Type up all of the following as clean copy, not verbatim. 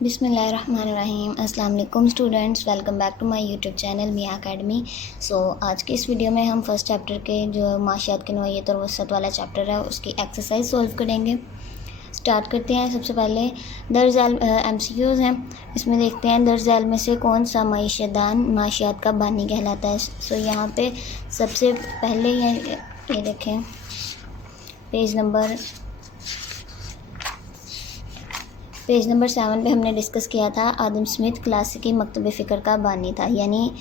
बिस्मिल्लाहिर्रहमानिर्रहीम। अस्सलाम वालेकुम students, welcome back to my YouTube channel Miyan academy. आज के इस वीडियो में हम फर्स्ट चैप्टर के जो माशियात की नौइयत और वसअत वाला चैप्टर है उसकी एक्सरसाइज सॉल्व करेंगे। स्टार्ट करते हैं। सबसे पहले दर्ज MCQs हैं। इसमें देखते हैं दर्ज झैल में से कौन सा मईशदान माशियात का बानी कहलाता है। यहाँ पे सबसे पहले ये देखें पेज नंबर 7 पे हमने डिस्कस किया था आदम स्मिथ क्लासिकी मकतब फ़िक्र का बानी था, यानी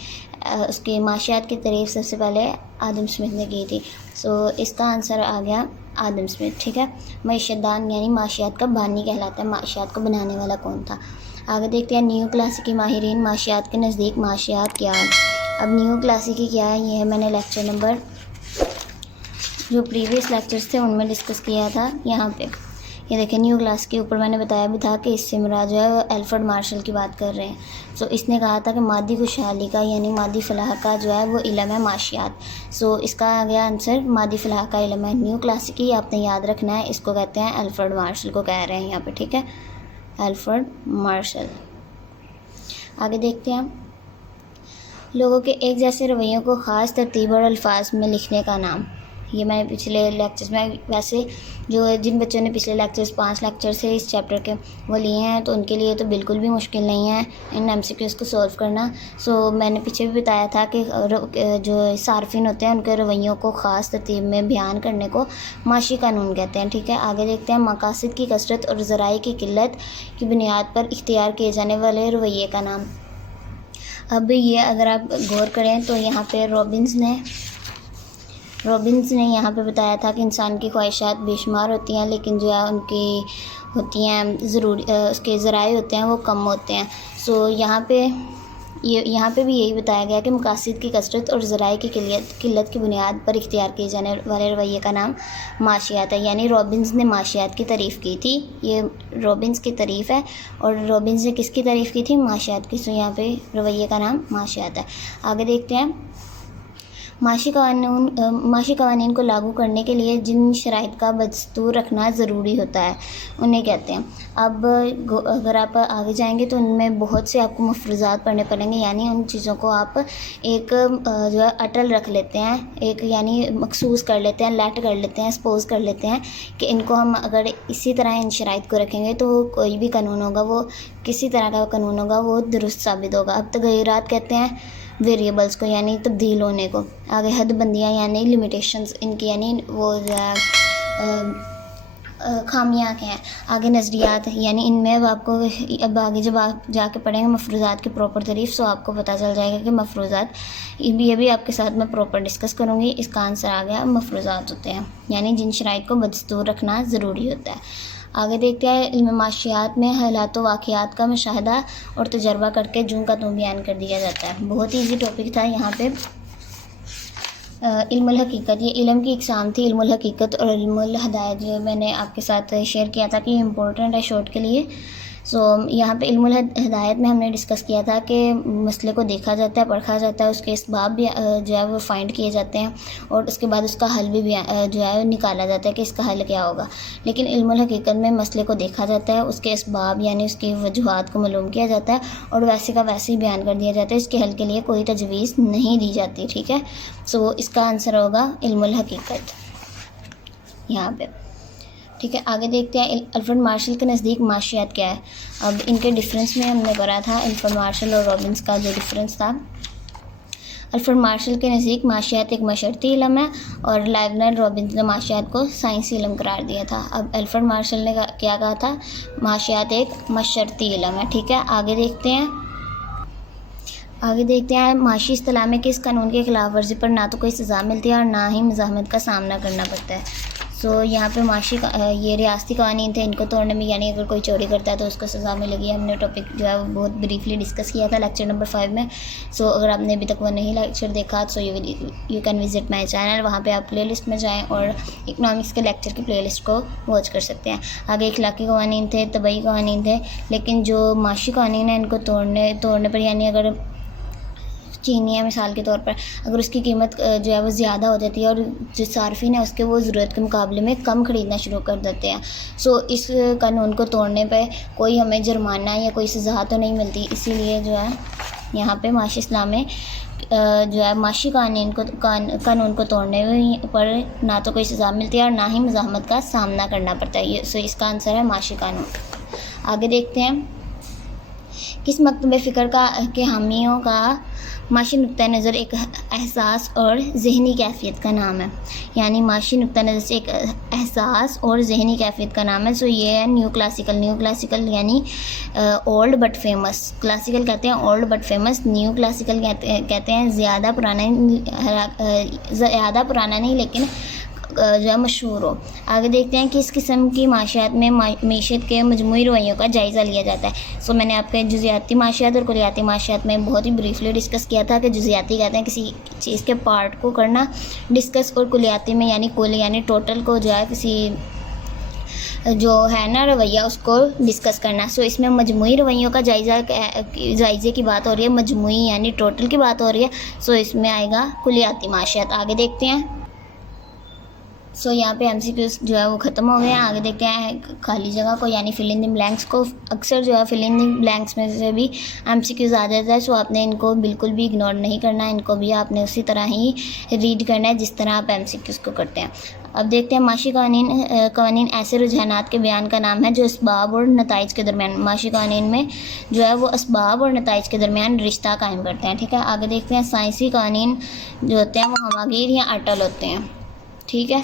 उसके माशियात की तारीफ़ सबसे पहले आदम स्मिथ ने की थी। इसका आंसर आ गया आदम स्मिथ। ठीक है, मईशदान यानी माशियात का बानी कहलाता है। माशियात को बनाने वाला कौन था। आगे देखते हैं न्यू क्लासिकी माहिरीन माशियात के नज़दीक माशियात क्या है। अब न्यू क्लासिकी क्या है, ये है मैंने लेक्चर नंबर जो प्रीवियस लेक्चर्स थे उनमें डिस्कस किया था। यहाँ पे ये देखें न्यू क्लास के ऊपर मैंने बताया भी था कि इससे मुराद जो है वो एल्फ्रेड मार्शल की बात कर रहे हैं। इसने कहा था कि मादी खुशहाली का यानी मादी फलाह का जो है वो इल्म है माशियात। इसका आ गया आंसर मादी फलाह का इल्म है। न्यू क्लासिकी आपने याद रखना है, इसको कहते हैं एल्फ्रेड मार्शल को कह रहे हैं यहाँ पे। ठीक है, एल्फ्रेड मार्शल। आगे देखते हैं लोगों के एक जैसे रवैयों को ख़ास तरतीब और अल्फाज में लिखने का नाम। ये मैंने पिछले लेक्चर्स में, वैसे जो जिन बच्चों ने पिछले लेक्चर्स 5 लेक्चर से इस चैप्टर के वो लिए हैं तो उनके लिए तो बिल्कुल भी मुश्किल नहीं है इन MCQs को सॉल्व करना। मैंने पीछे भी बताया था कि जो सार्फिन होते हैं उनके रवैयों को ख़ास तरतीब में बयान करने को माशी कानून कहते हैं। ठीक है, आगे देखते हैं मकासद की कसरत और ज़राए की किल्लत की बुनियाद पर इख्तियार किए जाने वाले रवैये का नाम। अब ये अगर आप गौर करें तो यहाँ पे रॉबिन्स ने यहाँ पे बताया था कि इंसान की ख्वाहिशात बेशुमार होती हैं, लेकिन जो है उनकी होती हैं ज़रूरी उसके ज़राए होते हैं वो कम होते हैं। यहाँ पे भी यही बताया गया कि मकासद की कसरत और ज़राए की किल्लत की बुनियाद पर इख्तियार किए जाने वाले रवैये का नाम माशियात है। यानी रॉबिन्स ने माशियात की तारीफ़ की थी। ये रॉबिन्स की तारीफ़ है और रॉबिन्स ने किसकी तारीफ़ की थी, माशियात की। यहाँ पे रवैये का नाम माशियात है। आगे देखते हैं माशी कवानीन को लागू करने के लिए जिन शराइत का बदस्तूर रखना ज़रूरी होता है उन्हें कहते हैं। अब अगर आप आगे जाएंगे तो उनमें बहुत से आपको मफरूज़ात पढ़ने पड़ेंगे, यानी उन चीज़ों को आप एक जो है अटल रख लेते हैं, एक यानी मखसूस कर लेते हैं, लेट कर लेते हैं, सपोज़ कर लेते हैं कि इनको हम अगर इसी तरह इन शराइत को रखेंगे तो कोई भी कानून होगा वो किसी तरह का कानून होगा वो दुरुस्त साबित होगा। अब तगय्युरात कहते हैं वेरिएबल्स को, यानी तब्दील होने को। आगे हदबंदियाँ यानी लिमिटेशंस इनकी, यानी वो जो है खामियाँ हैं। आगे नज़रियात यानी इनमें अब आपको अब आगे जब आप जाके पढ़ेंगे मफरूज़ात की प्रॉपर तारीफ़ आपको पता चल जाएगा कि मफरूज़ात ये भी आपके साथ मैं प्रॉपर डिस्कस करूँगी। इसका आंसर आ गया मफरूज़ात होते हैं यानी जिन शराइत को बदस्तूर रखना ज़रूरी होता है। आगे देखते हैं इल्म माशियात में हालात व वाक़ियात का मुशाहदा और तजर्बा करके जूं का तूं बयान कर दिया जाता है। बहुत ही ईजी टॉपिक था यहाँ पे। इल्मुल हकीकत, ये इल्म की इकसाम थी, इल्मुल हकीकत और इल्मुल हदायत, जो मैंने आपके साथ शेयर किया था कि इम्पोर्टेंट है शॉर्ट के लिए। यहाँ पे इल्मुल हदायत में हमने डिस्कस किया था कि मसले को देखा जाता है, परखा जाता है, उसके इसबाब भी जो है वो फाइंड किए जाते हैं और उसके बाद उसका हल भी जो है निकाला जाता है कि इसका हल क्या होगा। लेकिन इल्मुल हकीकत में मसले को देखा जाता है, उसके इसबाब यानी उसकी वजूहात को मालूम किया जाता है और वैसे का वैसे ही बयान कर दिया जाता है। इसके हल के लिए कोई तजवीज़ नहीं दी जाती। ठीक है, इसका आंसर होगा इल्मुल हकीकत यहाँ पे। ठीक है, आगे देखते हैं एल्फ्रेड मार्शल के नज़दीक माशियात क्या है। अब इनके डिफरेंस में हमने करा था एल्फ्रेड मार्शल और रॉबिन्स का जो डिफरेंस था। एल्फ्रेड मार्शल के नज़दीक माशियात एक मशरती इल्म है और लाइबनर रॉबिन्स ने माशियात को साइंसी इल्म करार दिया था। अब एल्फ्रेड मार्शल ने क्या कहा था, माशियात एक मशरती इल्म है। ठीक है, आगे देखते हैं माशी इस्तिलाह में किस कानून के खिलाफ वर्जी पर ना तो कोई सज़ा मिलती है और ना ही मज़ाहमत का सामना करना पड़ता है। यहाँ पे ये रियासती कानून थे, इनको तोड़ने में यानी अगर कोई चोरी करता है तो उसको सज़ा मिलेगी। हमने टॉपिक जो है वो बहुत ब्रीफली डिस्कस किया था लेक्चर नंबर 5 में। अगर आपने अभी तक वो नहीं लेक्चर देखा you can visit my channel, वहाँ पे आप प्लेलिस्ट में जाएँ और इकनॉमिक्स के लेक्चर की प्लेलिस्ट को वॉच कर सकते हैं। आगे इखलाकी कानून थे, तबई कानून थे, लेकिन जो माशी कानून है इनको तोड़ने पर यानी अगर चीनी है मिसाल के तौर पर, अगर उसकी कीमत जो है वो ज़्यादा हो जाती है और जो सार्फिन है उसके वो ज़रूरत के मुकाबले में कम ख़रीदना शुरू कर देते हैं। सो इस कानून को तोड़ने पे कोई हमें जुर्माना या कोई सज़ा तो नहीं मिलती, इसीलिए जो है यहाँ पे माशी इस्लाम में जो है माशी कानून को तोड़ने पर ना तो कोई सज़ा मिलती है और ना ही मज़ाहमत का सामना करना पड़ता है। सो इसका आंसर है माशी कानून। आगे देखते हैं, किस मकतब फ़िक्र के हामियों का माशी नुक्ता नज़र एक एहसास और ज़हनी कैफियत का नाम है। यानी माशी नुक्ता नज़र से एक एहसास और ज़हनी कैफियत का नाम है। सो ये है न्यू क्लासिकल यानी ओल्ड बट फेमस। क्लासिकल कहते हैं old but famous, new classical कहते हैं ज़्यादा पुराना नहीं लेकिन जो है मशहूर हो। आगे देखते हैं कि इस किस्म की माशियात में मीशत के मजमूई रवैयों का जायज़ा लिया जाता है। सो मैंने आपके जुज़ियाती माशियात और कुलियाती माशियात में बहुत ही ब्रीफली डिस्कस किया था कि जुज़ियाती कहते हैं किसी चीज़ के पार्ट को करना डिस्कस, और कुलियाती में यानी कुल यानी टोटल को जो है किसी जो है ना रवैया उसको डिस्कस करना। सो इसमें मजमूई रवैयों का जायज़े की बात हो रही है, मजमूई यानी टोटल की बात हो रही है। सो इसमें आएगा कुलियाती माशियात। आगे देखते हैं। सो यहाँ पे MCQs जो है वो ख़त्म हो गए हैं। आगे देखते हैं खाली जगह को यानी फिल इन द ब्लैंक्स को। अक्सर जो है फिल इन द ब्लैंक्स में से भी MCQs आ जाता है। सो आपने इनको बिल्कुल भी इग्नोर नहीं करना है, इनको भी आपने उसी तरह ही रीड करना है जिस तरह आप MCQs को करते हैं। अब देखते हैं माशी कवानीन ऐसे रुझानात के बयान का नाम है जो इसबाब और नताइज के दरमियान, माशी कवानीन में जो है वो इसबाब और नताइज के दरमियान रिश्ता कायम करते हैं। ठीक है, आगे देखते हैं साइंसी कवानीन जो होते हैं वो हमागीर या अटल होते हैं। ठीक है,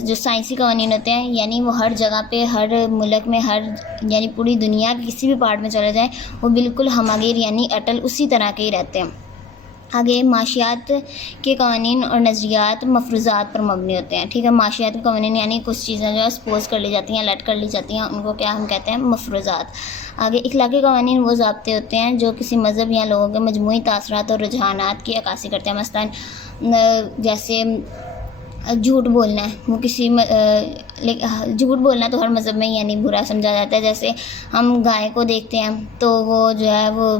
जो साइंसी कवानीन होते हैं यानी वो हर जगह पे, हर मुल्क में, हर यानी पूरी दुनिया के किसी भी पार्ट में चले जाएं वो बिल्कुल हमागीर यानी अटल उसी तरह के ही रहते हैं। आगे माशियात के कवानीन और नज़रियात मफरूज़ात पर मबनी होते हैं। ठीक है, माशियात के कवानीन यानी कुछ चीज़ें जो है सपोज कर ली जाती हैं, लट कर ली जाती हैं, उनको क्या हम कहते हैं मफरूज़ात। आगे इखलाकी कवानीन वो ज़ाब्ते होते हैं जो किसी मज़हब या लोगों के मजमूई तासरात और रुझानात की अक्कासी करते हैं। मसलन जैसे झूठ बोलना है, वो किसी झूठ बोलना तो हर मज़हब में यानी बुरा समझा जाता है। जैसे हम गाय को देखते हैं तो वो जो है वो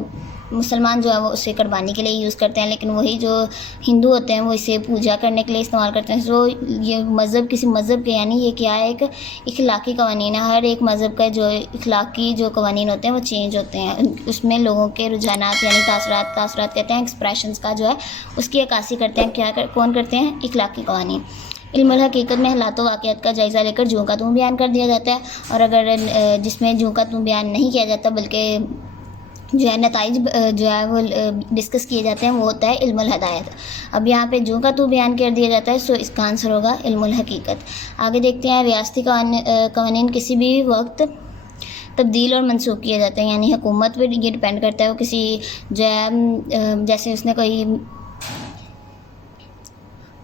मुसलमान जो है वो उसे कुर्बानी के लिए यूज़ करते हैं, लेकिन वही जो हिंदू होते हैं वो इसे पूजा करने के लिए इस्तेमाल करते हैं। सो ये मज़हब किसी मज़हब के यानी ये क्या है, एक इखलाकी कवानीन है। हर एक मज़हब का जो इखलाकी जो कवानीन होते हैं वो चेंज होते हैं, उसमें लोगों के रुझानात यानी तासरात कहते हैं, एक्सप्रेशंस का जो है उसकी अक्कासी करते हैं। कौन करते हैं? इखलाकी कवानीन। इल्मुल हकीकत में हालातों वाक़ियात का जायज़ा लेकर जूँ का तूँ बयान कर दिया जाता है, और अगर जिसमें जूँ का तूँ बयान नहीं किया जाता बल्कि जो है नताइज जो है वो डिस्कस किए जाते हैं वो होता है इल्मुल हदायत। अब यहाँ पे जूँ का तू बयान कर दिया जाता है, सो इसका आंसर होगा इल्मुल हकीकत। आगे देखते हैं रियासती कवानीन किसी भी वक्त तब्दील और मनसूख किए जाते हैं, यानी हुकूमत पर ये डिपेंड करता है वो किसी जो है जैसे उसने कोई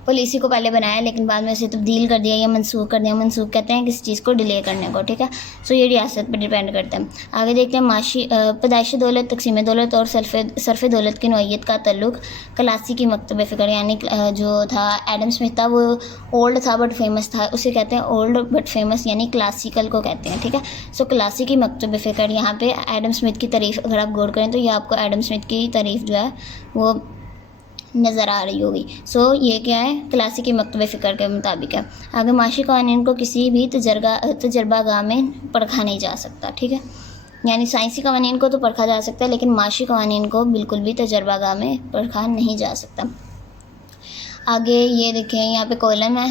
पॉलिसी को पहले बनाया लेकिन बाद में उसे तब्दील कर दिया या मनसूख कर दिया। मनसूख कहते हैं किसी चीज़ को डिले करने को। ठीक है, सो ये रियासत पर डिपेंड करता है। आगे देखते हैं माशी पैदाइशी दौलत, तकसीम दौलत और सरफ दौलत की नौइयत का तल्लुक़ क्लासिकी मकतब फ़िक्र यानी जो था एडम स्मिथ था वो ओल्ड था बट फेमस था, उसे कहते हैं ओल्ड बट फेमस यानी क्लासिकल को कहते हैं। ठीक है, सो क्लासिकी मकतब फ़िक्र यहाँ पे एडम स्मिथ की तारीफ़ अगर आप गौर करें तो ये आपको एडम स्मिथ की तारीफ़ जो है वो नज़र आ रही होगी। सो ये क्या है? क्लासिकी मकतब फ़िक्र के मुताबिक है। आगे माशी कवानीन को किसी भी तजर्बागाह में परखा नहीं जा सकता। ठीक है, यानी साइंसी कवानीन को तो परखा जा सकता है लेकिन माशी कवानीन को बिल्कुल भी तजर्बागाह में परखा नहीं जा सकता। आगे ये देखें यहाँ पे कॉलम है,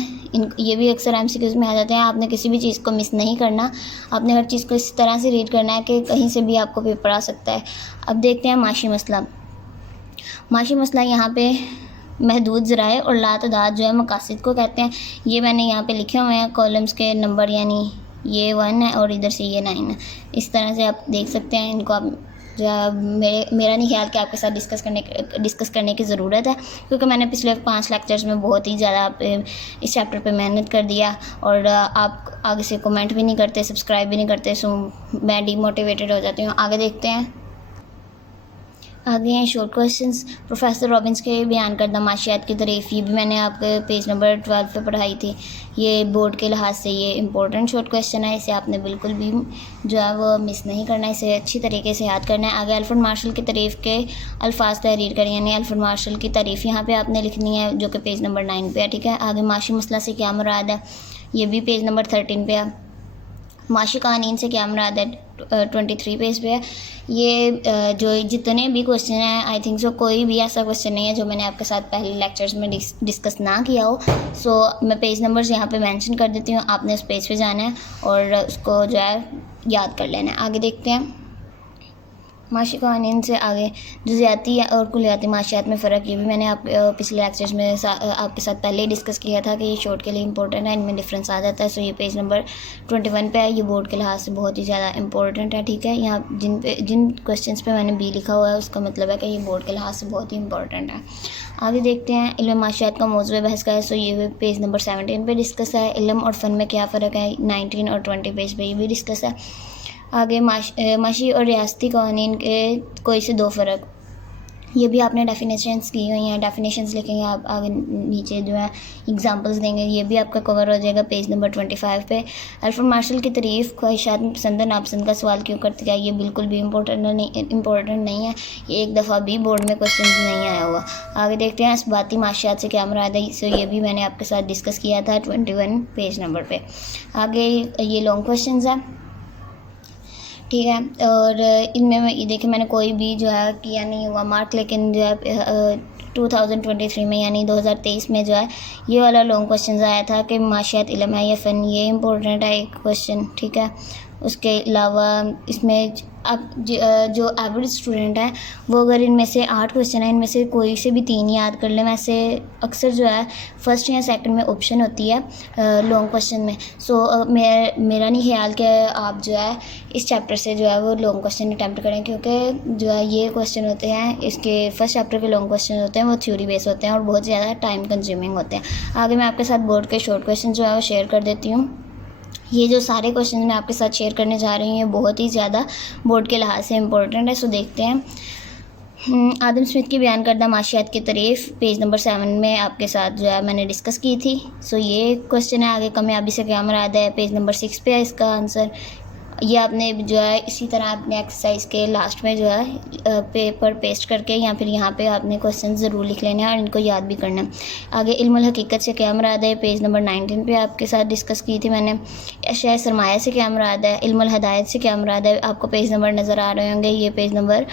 ये भी अक्सर MCQs में आ जाते हैं। आपने किसी भी चीज़ को मिस नहीं करना, आपने हर चीज़ को इस तरह से रीड करना है कि कहीं से भी आपको पेपर आ सकता है। अब देखते हैं माशी मसला। माशी मसला यहाँ पे महदूद ज़राए और लातदाद जो है मकासिद को कहते हैं। ये मैंने यहाँ पे लिखे हुए हैं कॉलम्स के नंबर, यानी ये 1 है और इधर से ये 9 है। इस तरह से आप देख सकते हैं। इनको आप जो है मेरा नहीं ख्याल कि आपके साथ डिस्कस करने की ज़रूरत है, क्योंकि मैंने पिछले 5 लेक्चर्स में बहुत ही ज़्यादा इस चैप्टर पे मेहनत कर दिया और आप आगे से कमेंट भी नहीं करते, सब्सक्राइब भी नहीं करते, सो मैं डीमोटिवेटेड हो जाती हूँ। आगे देखते हैं। आगे हैं शॉर्ट क्वेश्चंस। प्रोफेसर रॉबिन्स के बयान करदा माशियात की तारीफ़, ये भी मैंने आपके पेज नंबर 12 पे पढ़ाई थी। ये बोर्ड के लिहाज से ये इंपॉर्टेंट शॉर्ट क्वेश्चन है, इसे आपने बिल्कुल भी जो है वो मिस नहीं करना है, इसे अच्छी तरीके से याद करना है। आगे अल्फ्रेड मार्शल की तारीफ़ के अल्फाज तहरीर करें, यानी अल्फ्रेड मार्शल की तारीफ़ यहाँ पे आपने लिखनी है, जो कि पेज नंबर 9 पे है, ठीक है। आगे माशी मसला से क्या मुराद है, ये भी पेज नंबर 13 पे है। माशी कानीन से क्या मुराद है, 23 पेज पे है। ये जो जितने भी क्वेश्चन हैं, आई थिंक सो कोई भी ऐसा क्वेश्चन नहीं है जो मैंने आपके साथ पहले लेक्चर्स में डिस्कस ना किया हो। सो मैं पेज नंबर्स यहाँ पे मेंशन कर देती हूँ, आपने उस पेज पे जाना है और उसको जो है याद कर लेना है। आगे देखते हैं माशी कानीन से आगे जुज़ियाती और कुलियाती माशियात में फ़र्क, ये भी मैंने पिछले लेक्चर्स में आपके साथ पहले ही डिस्कस किया था कि ये शॉर्ट के लिए इंपॉर्टेंट है, इनमें डिफरेंस आ जाता है। सो ये पेज नंबर 21 पे है, ये बोर्ड के लिहाज से बहुत ही ज़्यादा इंपॉर्टेंट है, ठीक है। यहाँ जिन क्वेश्चंस पे मैंने बी लिखा हुआ है उसका मतलब है कि ये बोर्ड के लिहाज से बहुत ही इंपॉर्टेंट है। आगे देखते हैं इल्म माशियात का मौज़ूअ बहस का है, सो ये पेज नंबर 17 पे डिस्कस है। इल्म और फ़न में क्या फ़र्क है, 19 और 20 पेज पे ये भी डिस्कस है। आगे माशी और रियासती कानून के कोई से दो फ़र्क, ये भी आपने डेफिनेशंस की हुई हैं, डेफिनेशंस लिखेंगे आप, आगे नीचे जो है एग्जांपल्स देंगे, ये भी आपका कवर हो जाएगा पेज नंबर 25 पे। अल्फ्रेड मार्शल की तारीफ़ ख्वाहिशात में पसंद नापसंद का सवाल क्यों करते हैं, ये बिल्कुल भी इम्पोर्टेंट नहीं है, ये एक दफ़ा भी बोर्ड में क्वेश्चन नहीं आया हुआ। आगे देखते हैं इसबाती माशियात से क्या मुराद है, सो ये भी मैंने आपके साथ डिस्कस किया था 21 पेज नंबर पर। आगे ये लॉन्ग क्वेश्चन है, ठीक है। और इनमें देखिए मैंने कोई भी जो है किया नहीं हुआ मार्क, लेकिन जो है 2023 में यानी 2023 में जो है ये वाला लॉन्ग क्वेश्चन आया था कि माशियात इल्म है या फ़न, ये इंपॉर्टेंट है एक क्वेश्चन, ठीक है। उसके अलावा इसमें आप जो एवरेज स्टूडेंट है वो अगर इनमें से 8 क्वेश्चन है, इनमें से कोई से भी 3 याद कर ले, वैसे अक्सर जो है फर्स्ट या सेकंड में ऑप्शन होती है लॉन्ग क्वेश्चन में। सो मेरा नहीं ख्याल कि आप जो है इस चैप्टर से जो है वो लॉन्ग क्वेश्चन अटैम्प्ट करें, क्योंकि जो है ये क्वेश्चन होते हैं, इसके फर्स्ट चैप्टर के लॉन्ग क्वेश्चन होते हैं वो थ्योरी बेस होते हैं और बहुत ज़्यादा टाइम कंज्यूमिंग होते हैं। आगे मैं आपके साथ बोर्ड के शॉर्ट क्वेश्चन जो है वो शेयर कर देती हूँ। ये जो सारे क्वेश्चन मैं आपके साथ शेयर करने जा रही हूँ ये बहुत ही ज़्यादा बोर्ड के लिहाज से इंपॉर्टेंट है। सो देखते हैं आदम स्मिथ की बयान करदा माशियात की तारीफ़, पेज नंबर 7 में आपके साथ जो है मैंने डिस्कस की थी। सो ये क्वेश्चन है। आगे कामयाबी से क्या मुराद है, पेज नंबर 6 पे है इसका आंसर। ये आपने जो है इसी तरह अपने एक्सरसाइज के लास्ट में जो है पेपर पेस्ट करके या फिर यहाँ पे आपने क्वेश्चन ज़रूर लिख लेने हैं और इनको याद भी करना है। आगे इल्मुल हकीकत से क्या मुराद है, पेज नंबर 19 पे आपके साथ डिस्कस की थी मैंने। अशिया सरमाया से क्या मुराद है, इल्मुल हदायत से क्या मुराद है, आपको पेज नंबर नज़र आ रहे होंगे, ये पेज नंबर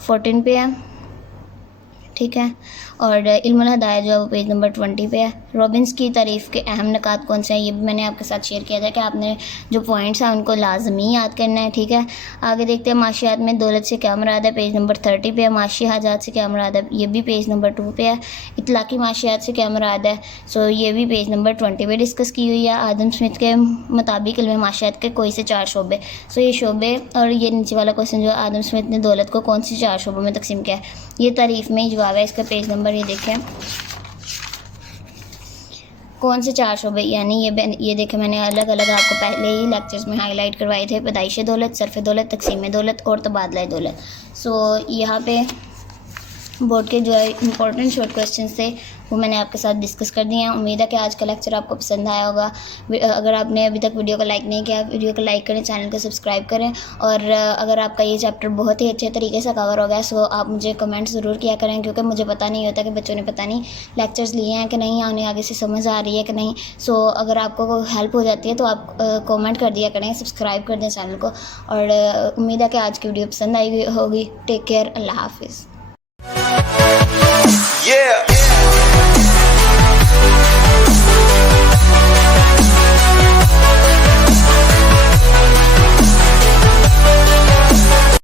14 पे है, ठीक है। और इल्मुल हदायत जो है वो पेज नंबर 20 पे है। रॉबिन्स की तारीफ़ के अहम निकात कौन से हैं, ये भी मैंने आपके साथ शेयर किया था कि आपने जो पॉइंट्स हैं उनको लाजमी याद करना है, ठीक है। आगे देखते हैं माशियात में दौलत से क्या मुराद है, पेज नंबर 30 पे है। माशी हाजात से क्या मुराद है, ये भी पेज नंबर 2 पे है। इतलाक़ी माशियात से क्या मुराद है, सो ये भी पेज नंबर 20 पे डिस्कस की हुई है। आदम स्मिथ के मुताबिक इल्म माशियात के कोई से 4 शोबे, सो ये शोबे और ये नीचे वाला क्वेश्चन जो आदम स्मिथ ने दौलत को कौन सी 4 शोबों में तकसीम किया है, ये तारीफ़ में ही जवाब है। इसका पेज नंबर ये देखें कौन से 4 शोबे, यानी ये देखें मैंने अलग अलग आपको पहले ही लेक्चर्स में हाईलाइट करवाए थे, पैदाइश दौलत, सरफ़ दौलत, तकसीम दौलत और तबादला दौलत। सो यहाँ पे बोर्ड के जो है इंपॉर्टेंट शॉर्ट क्वेश्चंस थे वो मैंने आपके साथ डिस्कस कर दिए हैं। उम्मीद है कि आज का लेक्चर आपको पसंद आया होगा। अगर आपने अभी तक वीडियो को लाइक नहीं किया, वीडियो को लाइक करें, चैनल को सब्सक्राइब करें। और अगर आपका ये चैप्टर बहुत ही अच्छे तरीके से कवर हो गया सो आप मुझे कमेंट ज़रूर किया करें, क्योंकि मुझे पता नहीं होता कि बच्चों ने पता नहीं लेक्चर्स लिए हैं कि नहीं, उन्हें आगे से समझ आ रही है कि नहीं। सो अगर आपको हेल्प हो जाती है तो आप कॉमेंट कर दिया करें, सब्सक्राइब कर दें चैनल को। और उम्मीद है कि आज की वीडियो पसंद आई होगी। टेक केयर, अल्लाह हाफिज़।